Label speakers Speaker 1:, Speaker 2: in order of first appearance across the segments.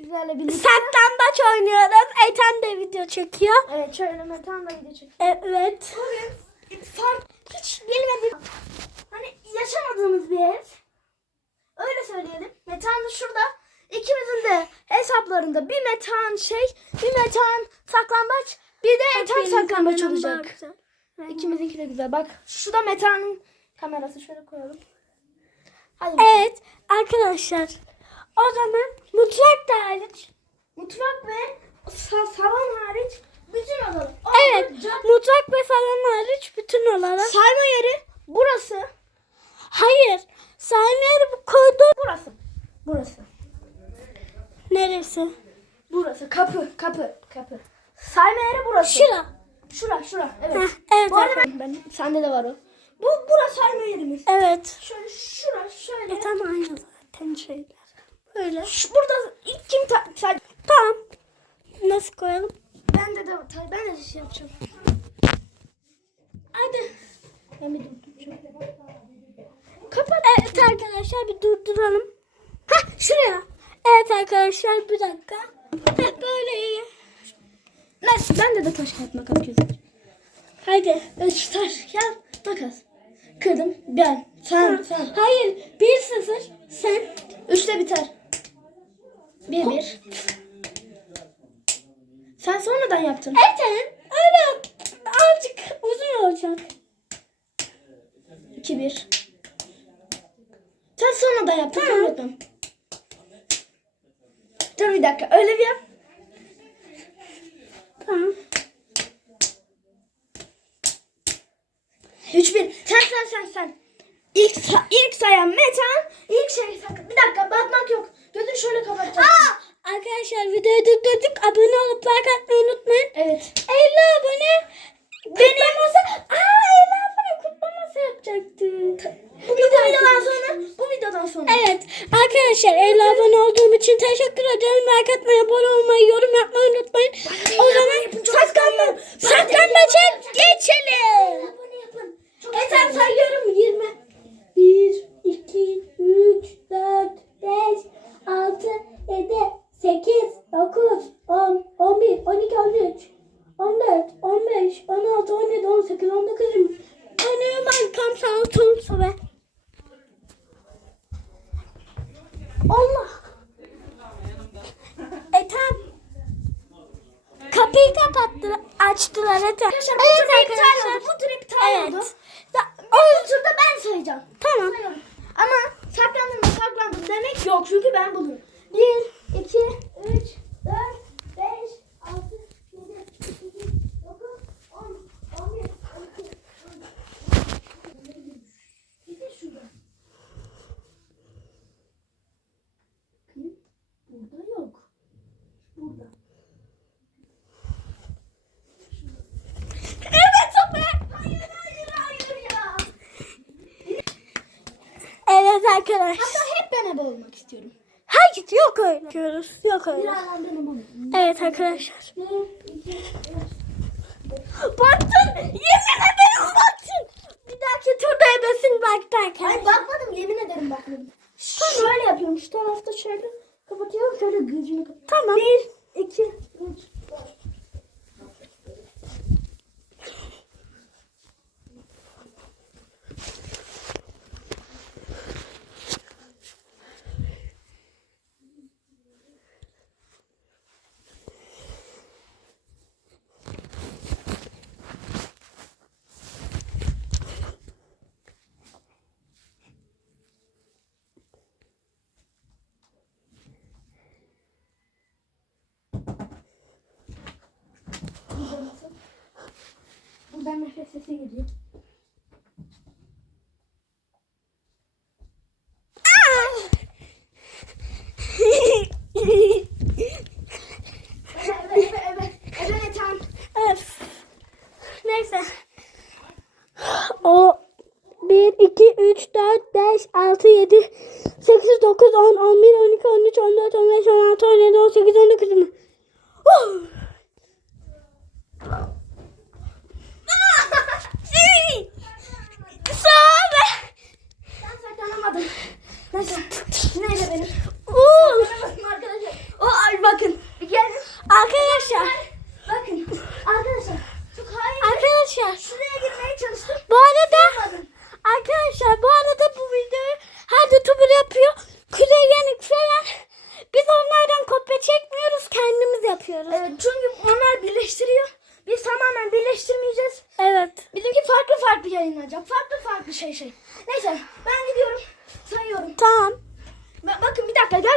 Speaker 1: sizlerle birlikte. Saklambaç oynuyoruz. Ethan de video çekiyor. Evet şöyle Ethan da video çekiyor. Evet. Bugün hiç bilmediğim hani yaşamadığımız bir ev. Öyle söyleyelim. Metan da şurada. İkimizin de hesaplarında bir metan şey, bir metan saklambaç, bir de etan saklambaç olacak. İkimizinki de güzel. Bak şu da metanın kamerası şöyle koyalım. Hadi evet arkadaşlar o zaman mutfak da hariç, mutfak ve sa salon hariç bütün odalar. evet, mutfak, ve salon hariç bütün odalar. Sayma yeri burası. Hayır, sayma yeri bu koridor. Burası. Burası. Neresi? Burası kapı, kapı, kapı. Sayma yeri burası. Şura. Şura, şura. Evet. Heh, evet. Bu arada ben, ben sende de var o. Bu burası sayma yerimiz. Evet. Şöyle şura şöyle. E tamam aynı zaten şeyler böyle. Şu burada ilk kim ta sen tamam. Nasıl koyalım? Ben de de ben de şey yapacağım. Hadi. Ben bir durduracağım. Kapat. Evet arkadaşlar bir durduralım. Ha şuraya. Evet arkadaşlar bir dakika. Heh, böyle iyi. Nasıl? Ben de de taş kağıt makas Haydi. Üç taş kağıt makas. Kırdım ben. Sen sen. Hayır. Bir sıfır. Sen. Üçte biter. Bir bir. Sen sonradan yaptın. Evet. Öyle azıcık uzun olacak. İki bir. Sen sonradan yaptın. Tamam. Sonradan. Dur bir dakika. Öyle bir yap. Tamam. Üç bir. Sen sen sen sen. İlk, ilk sayan Metan. İlk şey sakın. Bir dakika batmak yok. Gözünü şöyle kapatacaksın. Aa! Arkadaşlar videoyu durdurduk. Abone olup like atmayı unutmayın. Evet. 50 abone. Kutlaması. Aa 50 abone kutlaması yapacaktık. Bu, bir bu videodan sonra. Bu videodan sonra. Evet. Arkadaşlar 50 abone olduğum için teşekkür ederim. Like atmayı, abone olmayı, yorum yapmayı unutmayın. Bana o zaman saklanma. Saklanmaca geçelim. Yeter sayıyorum 20. 1, 2, 3, 4, 5, 6, 7, 8, 9, 10, 11, 12, 13, 14, 15, 16, 17, 18, 19, 20. Önüm arkam sağ sol ve Allah. Etem. Kapıyı kapattılar, açtılar Etem. Arkadaşlar, bu evet tur iptal oldu. Bu tur iptal evet. oldu. Ya, o turda ben sayacağım. Tamam. Sayıyorum. Ama saklanın saklandım demek yok çünkü ben buldum. 1, 2, 3, 4, 5, 6, 7, 8, 9, 10, 11, 12, 13, Bir de şurada. Burada yok. Burada. Evet o be! Hayır hayır hayır Evet arkadaşlar ebe olmak istiyorum. Hayır yok öyle. Diyoruz. Yok öyle. Evet arkadaşlar. Battı. Ben nefes sesi geliyor.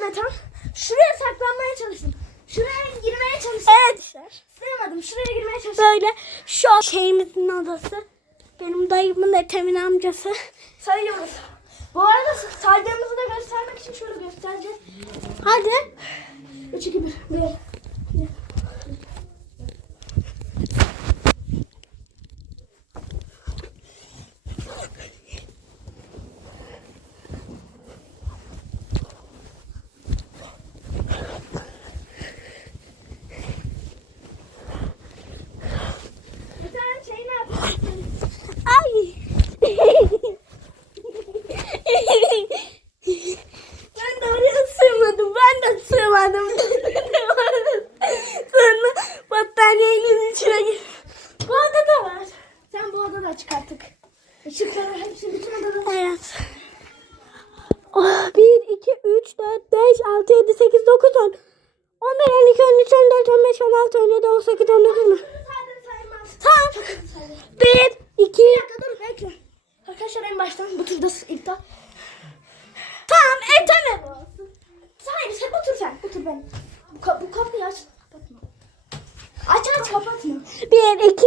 Speaker 1: Nerede tam? Şuraya saklanmaya çalıştım. Şuraya girmeye çalıştım. Evet. Sığmadım. Şuraya girmeye çalıştım. Böyle şu şeyimizin adası. Benim dayımın Ethem'in amcası. Sayıyoruz. Bu arada saydığımızı da göstermek için şöyle göstereceğiz. Hadi. 3, 2, 1. 1. da açık artık. Işıkları hepsini bütün odaları Evet. Oh, 1, 2, 3, 4, 5, 6, 7, 8, 9, 10. 11, 12, 13, 14, 15, 16, 17, 18, 19 mu? Tamam. 1, 2. Bir dakika dur bekle. Arkadaşlar en baştan bu turda iptal. Tamam en tamam. Hayır sen bu sen. Bu ben. Bu, bu kapıyı aç. Kapatma. Aç aç kapatma. 1, 2.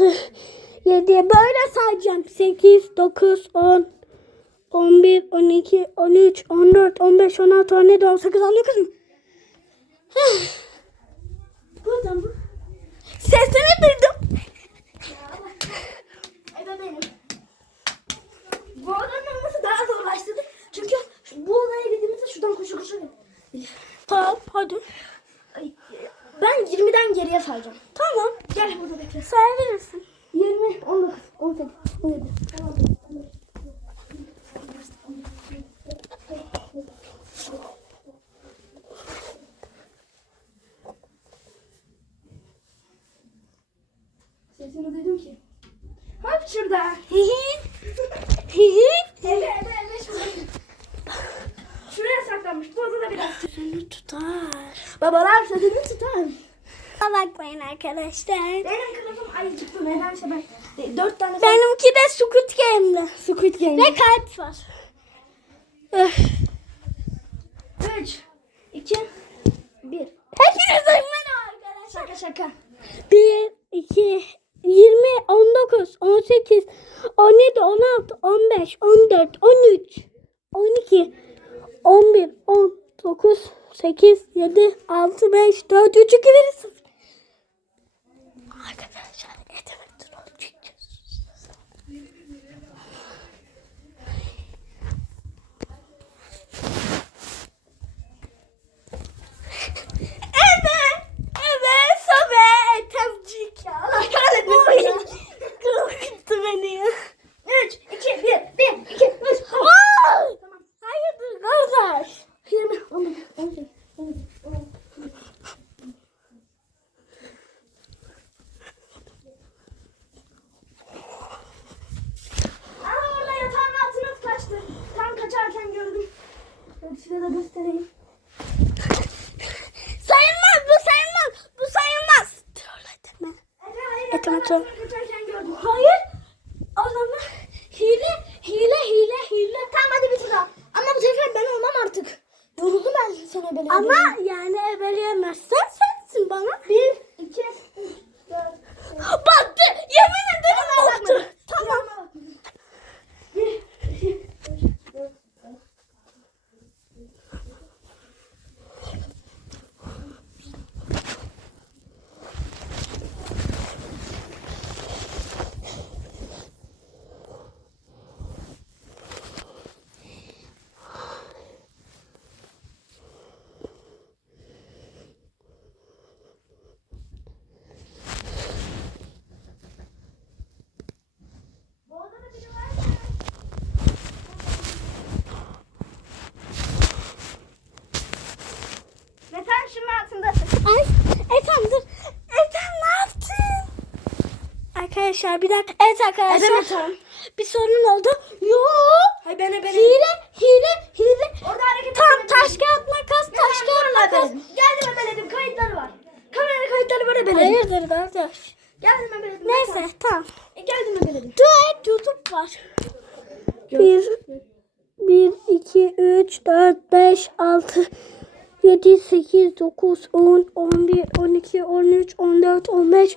Speaker 1: 6, 7 böyle sayacağım. 8, 9, 10, 11, 12, 13, 14, 15, 16, 17, 18, 19 mu? Burada mı? Sesini duydum. Ebebeğim. Bu odanın olması daha zorlaştırdı. Çünkü bu odaya girdiğimizde şuradan koşu koşu. Tamam hadi. Ay, ben 20'den geriye sayacağım. Tamam. Gel burada bekle. Sayabilirsin. 20, 19, 18, 17, 16. unutmayın arkadaşlar. Benim kılıfım ayıcıklı nedense ben e, dört tane... Benimki de Squid Game'li. Squid Game. Ve kalp var. Öf. Üç, İki. bir. Hepinize merhaba arkadaşlar. Şaka şaka. Bir, iki, yirmi on on on dokuz sekiz yedi on 19, on 17, on 15, on 13, on 11, on 9, 8, 7, 6, 5, 4, 3, 2, 1, 0. Arkadaşlar ne demek troll çekeceğiz? evet. Evet. Sabe. Etemcik ya. Allah kahretmesin. ya. 3, 2, 1, 1, 2, 3. Hayır dur kardeş. 20, 11, 12. ebeleyemezsin. Ama yani ebeleyemezsen sensin bana. Bir, iki, üç, dört. Battı. Yemin ederim battı. arkadaşlar bir dakika. Evet arkadaşlar. Edemet Hanım. Bir sorun oldu. Yo. Hayır ben eberim. Hile, hile, hile. Orada hareket Tam taş kağıt makas, taş kağıt makas. Geldim dedim. kayıtları var. Kamera kayıtları var ebeledim. Hayırdır kardeş. Geldim ebeledim. Neyse tamam. E, geldim dedim. Dur YouTube var. Bir, bir, iki, üç, dört, beş, altı. 7, 8, 9, 10, 11, 12, 13, 14, 15,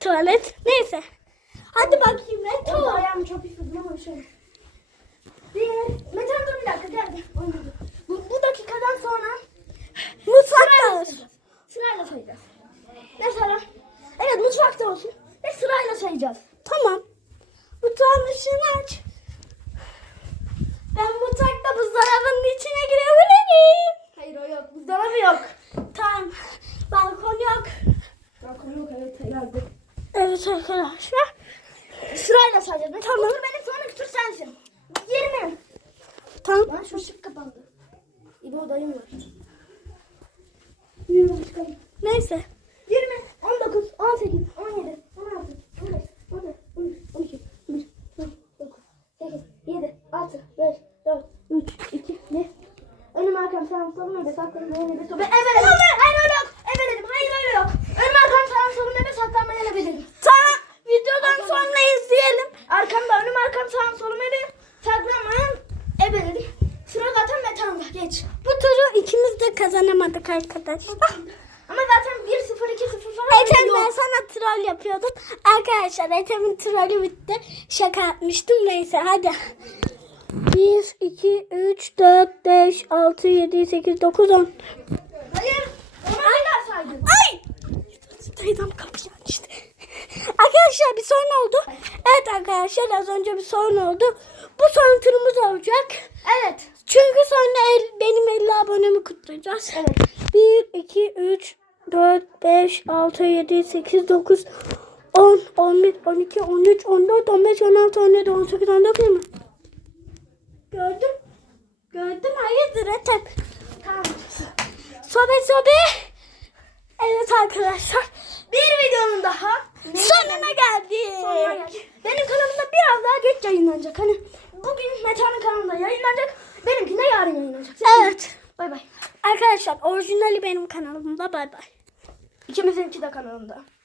Speaker 1: Tuvalet. Neyse. Hadi bakayım Meto. Orada ayağımı çok yıkadım ama şöyle. Diğer. Meto dur bir dakika geldi. Bu, bu dakikadan sonra mutfakta olsun. Sırayla sayacağız. Mesela evet mutfakta olsun ve sırayla sayacağız. Tamam. Mutfağın ışığını aç. Ben mutfakta buzdolabının içine girebilirim Hayır o yok. Buzdolabı yok. Tamam. Balkon yok. Balkon yok evet herhalde. Evet arkadaşlar. Sırayla sayacağız. Mesela tamam. tur benim sonraki tur sensin. 20. Tamam. Lan şu ışık kapandı. İbo dayım var. Yürü çıkalım. Neyse. On 19, On 17, On 15, On 13, 12, 11, 9, 8, 7, 6, 5, dört. 3, 2, 1. Önüm arkam sağım solum öbe saklarım önüm öbe sobe. Evet. Evet. Evet. arkadaşlar. Ama zaten 1-0 2-0 falan Ethem yok. ben sana troll yapıyordum. Arkadaşlar Ethem'in trolü bitti. Şaka yapmıştım neyse hadi. 1, 2, 3, 4, 5, 6, 7, 8, 9, 10. Hayır. Ay. Ay! Teyzem kapıyı açtı. Arkadaşlar bir sorun oldu. Evet arkadaşlar az önce bir sorun oldu. Bu sorun tırımız olacak. Evet. Çünkü sonra el, benim 50 abonemi kutlayacağız. Evet. 1, 2, 3, 4, 5, 6, 7, 8, 9, 10, 11, 12, 13, 14, 15, 16, 17, 18, 19, 20. Gördüm, gördüm Hayırdır Etep? Tamam. Sobe sobe. Evet arkadaşlar. Bir videonun daha ne sonuna geldik. Sonuna geldik. Benim kanalımda biraz daha geç yayınlanacak. Hani bugün Meta'nın kanalında yayınlanacak. Benimkine yarın yayınlanacak. Evet. Bay bay. Arkadaşlar orijinali benim kanalımda bay bay. İkimizinki de kanalımda.